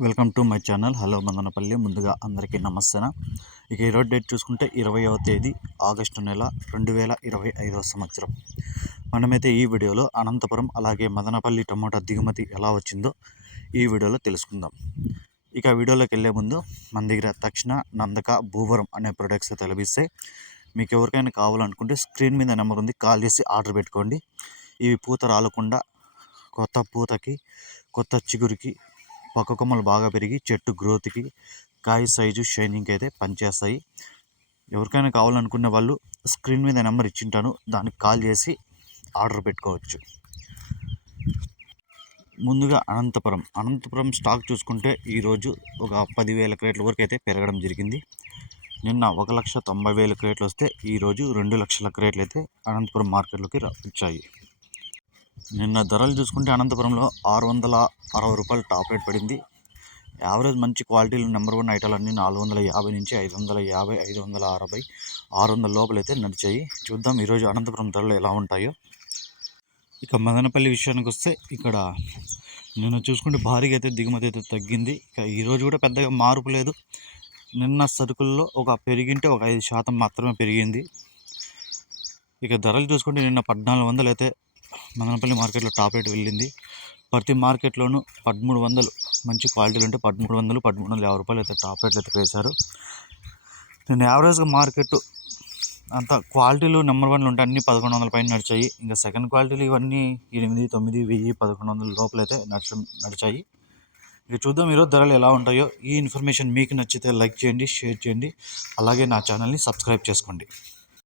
Welcome to my channel. Hello Mandanapalli. ముందుగా అందరికీ నమస్తే ఇక ఈరోజు డేట్ చూసుకుంటే ఇరవైవ తేదీ ఆగస్టు నెల రెండు వేల ఇరవై ఐదవ సంవత్సరం. మనమైతే ఈ వీడియోలో అనంతపురం అలాగే మదనపల్లి టమోటా దిగుమతి ఎలా వచ్చిందో ఈ వీడియోలో తెలుసుకుందాం. ఇక వీడియోలోకి వెళ్ళే ముందు మన దగ్గర తక్షణ నందక భూవరం అనే ప్రొడక్ట్స్ అయితే లభిస్తాయి మీకు ఎవరికైనా కావాలనుకుంటే స్క్రీన్ మీద నెంబర్ ఉంది కాల్ చేసి ఆర్డర్ పెట్టుకోండి. ఇవి పూత రాలకుండా కొత్త పూతకి కొత్త చిగురికి పక్క కొమ్మలు బాగా పెరిగి చెట్టు గ్రోత్కి కాయ సైజు షైనింగ్ అయితే పనిచేస్తాయి. ఎవరికైనా కావాలనుకునే వాళ్ళు స్క్రీన్ మీద నెంబర్ ఇచ్చింటాను. దానికి కాల్ చేసి ఆర్డర్ పెట్టుకోవచ్చు. ముందుగా అనంతపురం. అనంతపురం స్టాక్ చూసుకుంటే ఈరోజు ఒక పదివేల క్రేట్ల వరకు అయితే పెరగడం జరిగింది. నిన్న ఒక లక్ష తొంభై వేల క్రేట్లు వస్తే ఈరోజు రెండు లక్షల క్రేట్లు అయితే అనంతపురం మార్కెట్లోకి వచ్చాయి. నిన్న ధరలు చూసుకుంటే అనంతపురంలో ఆరు వందల అరవై రూపాయలు టాప్ రేట్ పడింది. యావరేజ్ మంచి క్వాలిటీలు నెంబర్ వన్ ఐటాలు అన్నీ నాలుగు వందల యాభై నుంచి ఐదు వందల యాభై ఐదు వందల అరవై ఆరు వందల లోపలైతే నడిచాయి. చూద్దాం ఈరోజు అనంతపురం ధరలు ఎలా ఉంటాయో. ఇక మదనపల్లి విషయానికి వస్తే ఇక్కడ నిన్న చూసుకుంటే భారీగా అయితే దిగుమతి అయితే తగ్గింది. ఇక ఈరోజు కూడా పెద్దగా మార్పు లేదు. నిన్న సరుకుల్లో ఒక పెరిగింటే ఒక ఐదు శాతం మాత్రమే పెరిగింది. ఇక ధరలు చూసుకుంటే నిన్న పద్నాలుగు వందలు అయితే మదనపల్లి మార్కెట్లో టాప్ రేట్ వెళ్ళింది. ప్రతి మార్కెట్లోనూ పదమూడు వందలు మంచి క్వాలిటీలు ఉంటే పదమూడు వందలు పదమూడు వందల యాభై రూపాయలు అయితే టాప్ రేట్లు అయితే వేశారు. నేను యావరేజ్గా మార్కెట్ అంత క్వాలిటీలు నెంబర్ వన్లు ఉంటే అన్నీ పదకొండు వందల పైన నడిచాయి. ఇంకా సెకండ్ క్వాలిటీలు ఇవన్నీ ఎనిమిది తొమ్మిది వెయ్యి పదకొండు వందల లోపలైతే నడిచ నడిచాయి. ఇక చూద్దాం ఈరోజు ధరలు ఎలా ఉంటాయో. ఈ ఇన్ఫర్మేషన్ మీకు నచ్చితే లైక్ చేయండి షేర్ చేయండి. అలాగే నా ఛానల్ని సబ్స్క్రైబ్ చేసుకోండి.